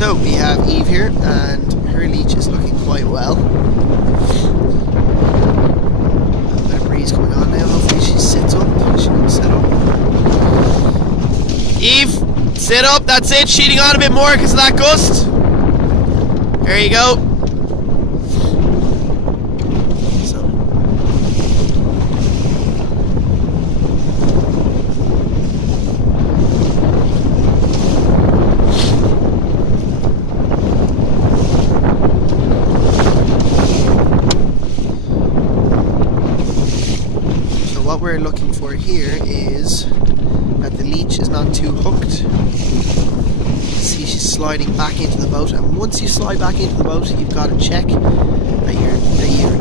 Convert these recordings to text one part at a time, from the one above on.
So we have Eve here, and her leech is looking quite well. A bit of breeze coming on now. Hopefully she sits up. She can sit up. Eve, sit up. That's it. Sheeting on a bit more because of that gust. There you go. What we're looking for here is that the leech is not too hooked. See, she's sliding back into the boat, and once you slide back into the boat, you've got to check that you're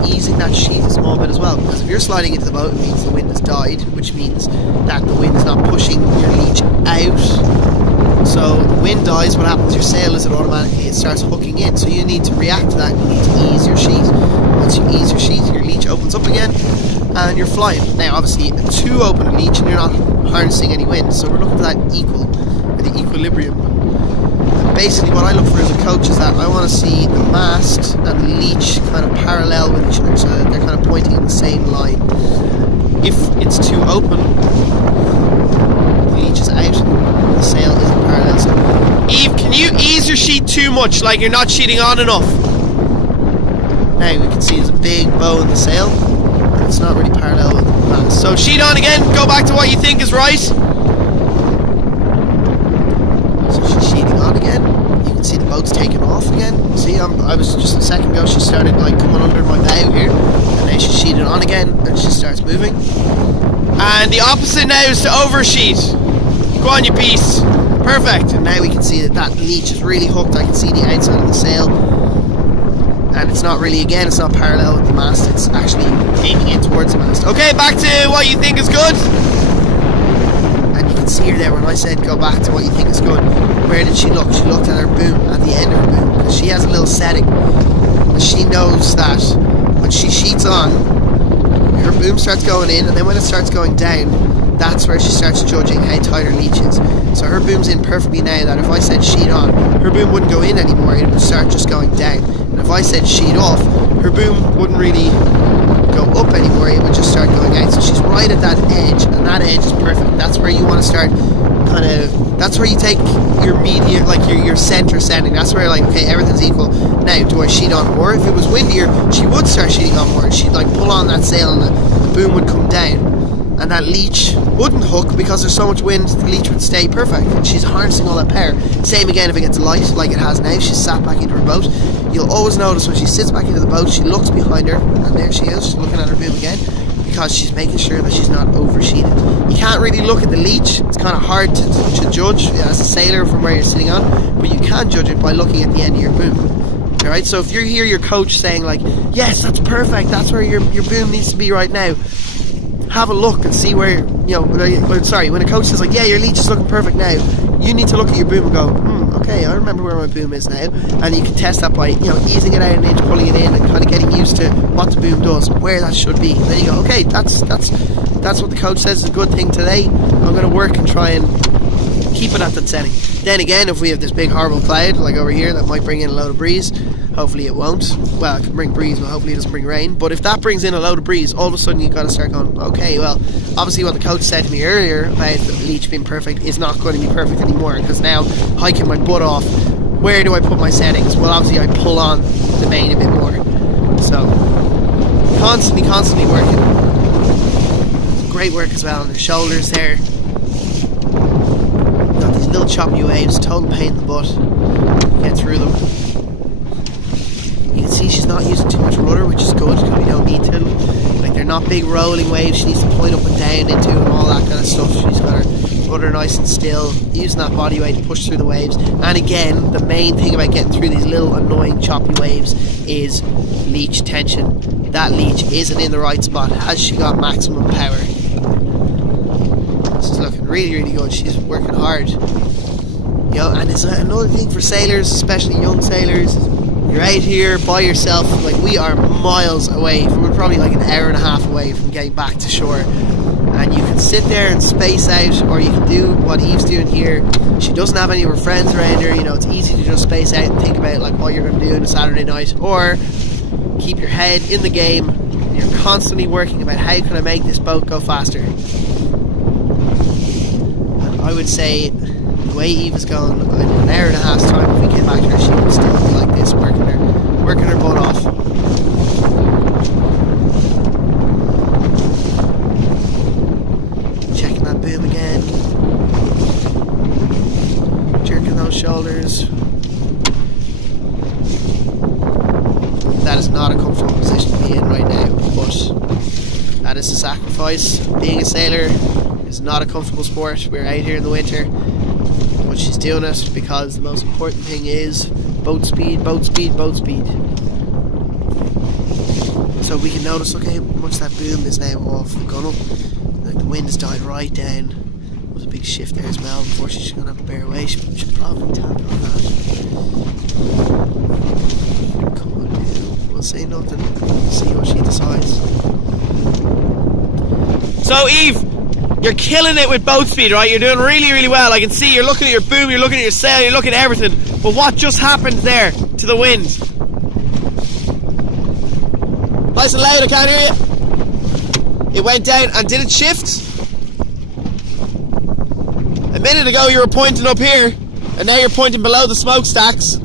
easing that sheet a small bit as well, because if you're sliding into the boat, it means the wind has died, which means that the wind is not pushing your leech out. So the wind dies, what happens to your sail is it starts hooking in, so you need to react to that. You need to ease your sheet. Once you ease your sheet, your leech opens up again and you're flying. Now obviously too open a leech and you're not harnessing any wind, so we're looking for that the equilibrium. And basically what I look for as a coach is that I want to see the mast and the leech kind of parallel with each other, so that they're kind of pointing in the same line. If it's too open, the leech is out, the sail isn't parallel. So Eve, can you ease your sheet too much, like you're not sheeting on enough? Now we can see there's a big bow in the sail, and it's not really parallel with the mast. So sheet on again, go back to what you think is right. So she's sheeting on again. You can see the boat's taking off again. See, I was just a second ago, she started like coming under my bow here, and now she's sheeting on again, and she starts moving. And the opposite now is to oversheet. Go on, you beast. Perfect. And now we can see that leech is really hooked. I can see the outside of the sail. And it's not really, again, it's not parallel with the mast, it's actually aiming in towards the mast. Okay, back to what you think is good. And you can see her there when I said go back to what you think is good. Where did she look? She looked at her boom, at the end of her boom, because she has a little setting. And she knows that when she sheets on, her boom starts going in, and then when it starts going down, that's where she starts judging how tight her leech is. So her boom's in perfectly now, that if I said sheet on, her boom wouldn't go in anymore, it would start just going down. And if I said sheet off, her boom wouldn't really go up anymore, it would just start going out. So she's right at that edge, and that edge is perfect. That's where you want to start that's where you take your medium, like your center setting. That's where, like, okay, everything's equal. Now, do I sheet on more? If it was windier, she would start sheeting on more, and she'd like pull on that sail and the boom would come down. And that leech wouldn't hook because there's so much wind, the leech would stay perfect. And she's harnessing all that power. Same again if it gets light, like it has now. She's sat back into her boat. You'll always notice when she sits back into the boat, she looks behind her, and there she is, looking at her boom again, because she's making sure that she's not oversheeted. You can't really look at the leech. It's kind of hard to judge as a sailor from where you're sitting on, but you can judge it by looking at the end of your boom. Alright, so if you hear your coach saying like, yes, that's perfect, that's where your boom needs to be right now, have a look and see where, when a coach says like, yeah, your leech is looking perfect now, you need to look at your boom and go, okay, I remember where my boom is now. And you can test that by, easing it out an inch, pulling it in, and kind of getting used to what the boom does, where that should be. And then you go, okay, that's what the coach says is a good thing today. I'm going to work and try and keep it at that setting. Then again, if we have this big horrible cloud like over here that might bring in a load of breeze, hopefully it won't. Well, it can bring breeze, but hopefully it doesn't bring rain. But if that brings in a load of breeze, all of a sudden you've got to start going, okay, well, obviously what the coach said to me earlier about the leech being perfect is not going to be perfect anymore, because now hiking my butt off, where do I put my settings? Well, obviously I pull on the main a bit more. So constantly working. Great work as well on the shoulders there. Got these little choppy waves, total pain in the butt. Get through them. You can see she's not using too much rudder, which is good because we don't need to. Like, they're not big rolling waves she needs to point up and down into and all that kind of stuff. She's got her rudder nice and still, using that body weight to push through the waves. And again, the main thing about getting through these little annoying choppy waves is leech tension. That leech isn't in the right spot. Has she got maximum power? This is looking really, really good. She's working hard. And it's another thing for sailors, especially young sailors. You're out here by yourself. Like, we are miles away we're probably like an hour and a half away from getting back to shore, and you can sit there and space out, or you can do what Eve's doing here. She doesn't have any of her friends around her. It's easy to just space out and think about like what you're going to do on a Saturday night, or keep your head in the game. You're constantly working about how can I make this boat go faster. And I would say the way Eve is going, in an hour and a half's time, if we came back to her, she would still be like this, working her butt off. Checking that boom again. Jerking those shoulders. That is not a comfortable position to be in right now, but that is a sacrifice. Being a sailor is not a comfortable sport. We're out here in the winter, but she's doing it because the most important thing is boat speed, boat speed, boat speed. So we can notice, look how much that boom is now off, gone up. Like the wind has died right down. There was a big shift there as well. Unfortunately, she's going to have to bear away. She should probably tap on that. Come on, dude. We'll say nothing. We'll see what she decides. So, Eve, you're killing it with boat speed, right? You're doing really, really well. I can see you're looking at your boom, you're looking at your sail, you're looking at everything. But what just happened there to the wind? Nice and loud, I can't hear you. It went down, and did it shift? A minute ago you were pointing up here, and now you're pointing below the smokestacks.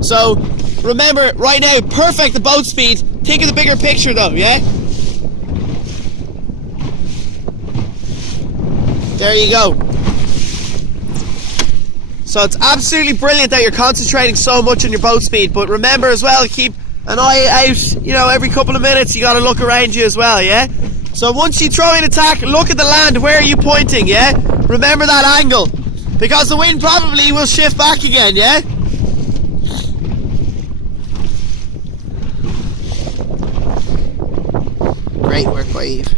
So, remember, right now, perfect the boat speed. Think of the bigger picture though, yeah? There you go. So it's absolutely brilliant that you're concentrating so much on your boat speed, but remember as well, keep an eye out, you know, every couple of minutes you gotta look around you as well, yeah? So once you throw in attack, look at the land, where are you pointing, yeah? Remember that angle, because the wind probably will shift back again, yeah? Great work by Eve.